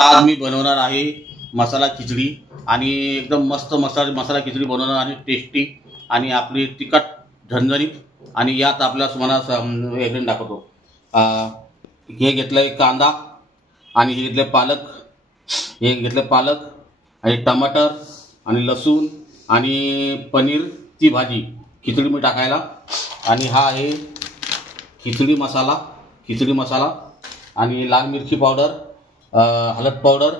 आज मी बनवणार आहे मसाला खिचडी आणि एकदम मस्त मसाला खिचडी बनवणार आणि टेस्टी आणि आपली तिखट झणझणीत आणि यात आपल्या तुम्हाला एकदम दाखवतो। हे घेतलंय कांदा आणि हे घेतले पालक, हे घेतले पालक आणि टमाटर आणि लसूण आणि पनीरची भाजी खिचडी में टाकायला। आणि हा आहे खिचडी मसाला आणि लाल मिरची पावडर, हळद पावडर,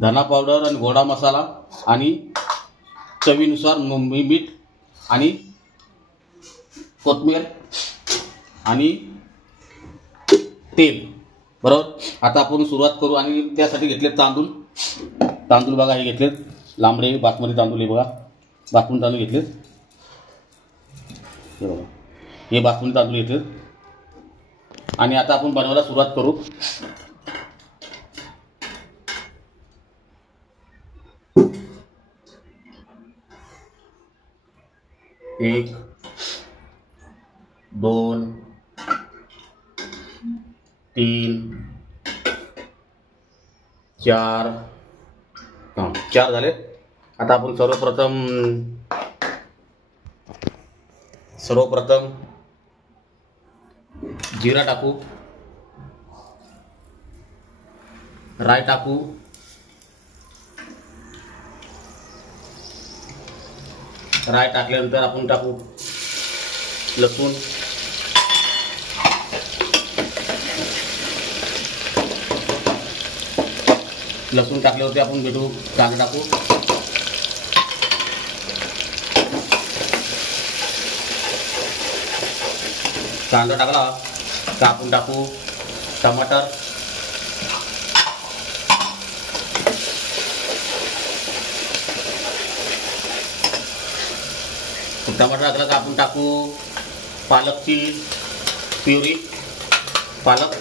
धना पावडर आणि गोडा मसाला आणि चवीनुसार मीठ आणि कोथिंबीर आणि तेल। बरोबर, आता आपण सुरुवात करू। आणि त्यासाठी घेतले तांदूळ बघा, हे घेतले लांबडे बासमती तांदूळ, हे बघा बासमती तांदूळ घेतले, हे बघा हे बासमती तांदूळ घेतले। आणि आता आपण बनवायला सुरुवात करू। एक, दोन, तीन, चार, चार झाले। आता आपण सर्वप्रथम जीरा टाकू, राई टाकू, राई टाकल्यानंतर आपण टाकू लसूण, लसूण टाकल्यावरती आपण घेतो कांदा टाकू, कांदा टाकला का आपण टाकू टमाटर, टमाटर टाकला का आपण टाकू पालकची प्युरी, पालक,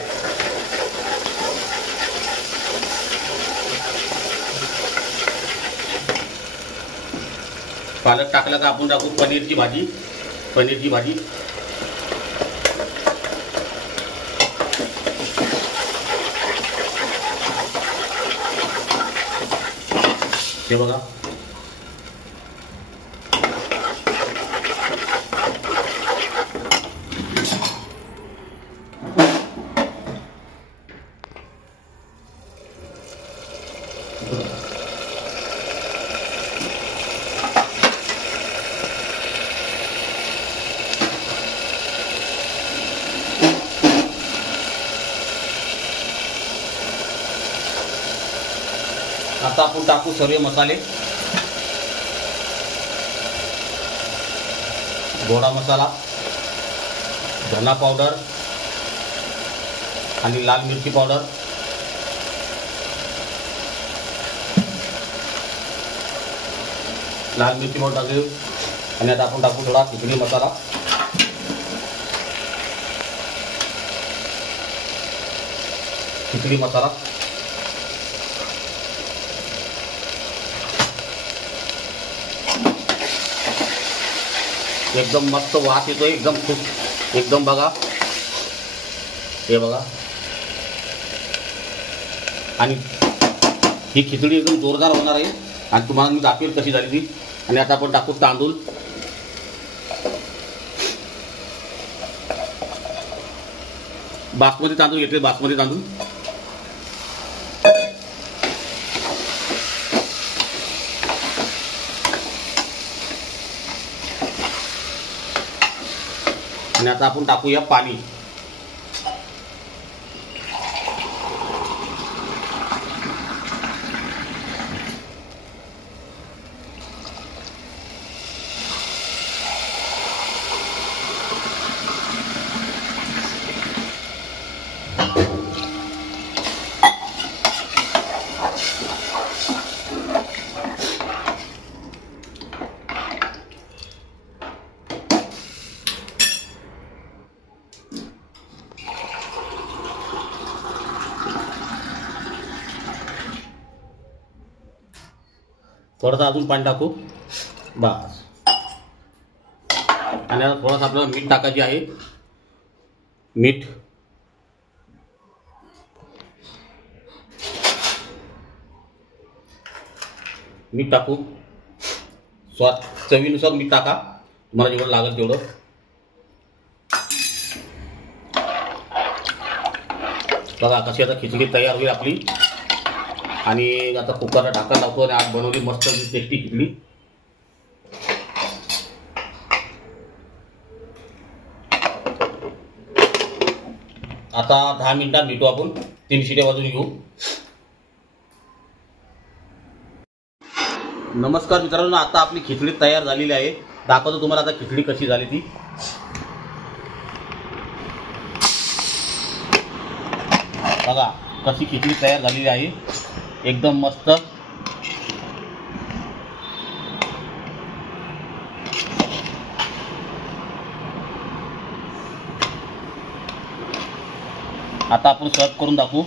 टाकला का आपण टाकू पनीरची भाजी, हे बघा आता आपण टाकू सर्व मसाले, गोडा मसाला, धना पावडर आणि लाल मिरची पावडर, टाकू। आणि आता आपण टाकू थोडा खिचडी मसाला, एकदम मस्त वास येतोय, एकदम खूप एकदम बघा, हे बघा। आणि ही खिचडी एकदम जोरदार होणार आहे आणि तुम्हाला मी दाखवेल कशी झाली ती। आणि आता आपण टाकू तांदूळ, बासमती तांदूळ घेतले, बासमती तांदूळ आणि आता आपण टाकूया पाणी, थोडासा अजून पाणी टाकू बस। आणि आता थोडासा आपल्याला मीठ टाकायचे आहे, मीठ मीठ टाकू, स्वाद चवीनुसार मीठ टाका, तुम्हाला जेवढं लागेल तेवढं. बघा कशी आता खिचडी तयार होईल आपली. आणि आता कुकरला ढाका लावतो आणि आज बनवली मस्त टेस्टी खिचडी. आता 10 मिनिटात भेटू आपण. 3 शिट्या वाजून घेऊ. नमस्कार मित्रांनो, आता आपली खिचडी तयार झालेली आहे. दाखवतो तुम्हाला आता खिचडी कशी झाली ती. बघा कशी खिचडी तयार झालेली आहे, एकदम मस्त. आता आपण सर्व करून दाखवू.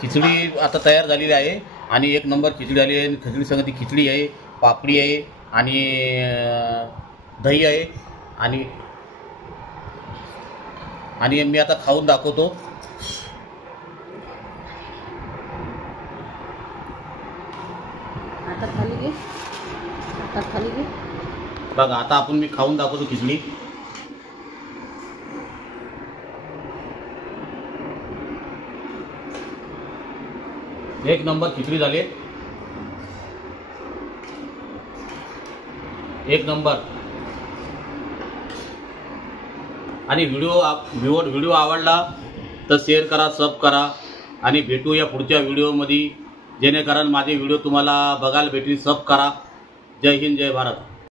खिचडी आता तयार झालेली आहे आणि एक नंबर खिचडी आली आहे. खिचडी संग ती खिचडी आहे, पापडी आहे आणि दही आहे. आणि मी आता खाऊन दाखवतो. आता खाली घे. बघा आता आपण मी खाऊन दाखवतो खिचडी. एक नंबर खिचडी झाली, एक नंबर. आणि व्हिडिओ आवडला तर शेअर करा, सब करा आणि भेटू या पुढच्या व्हिडिओमध्ये, जेणेकरून माझे व्हिडिओ तुम्हाला बघायला भेटतील. सब करा. जय हिंद, जय भारत.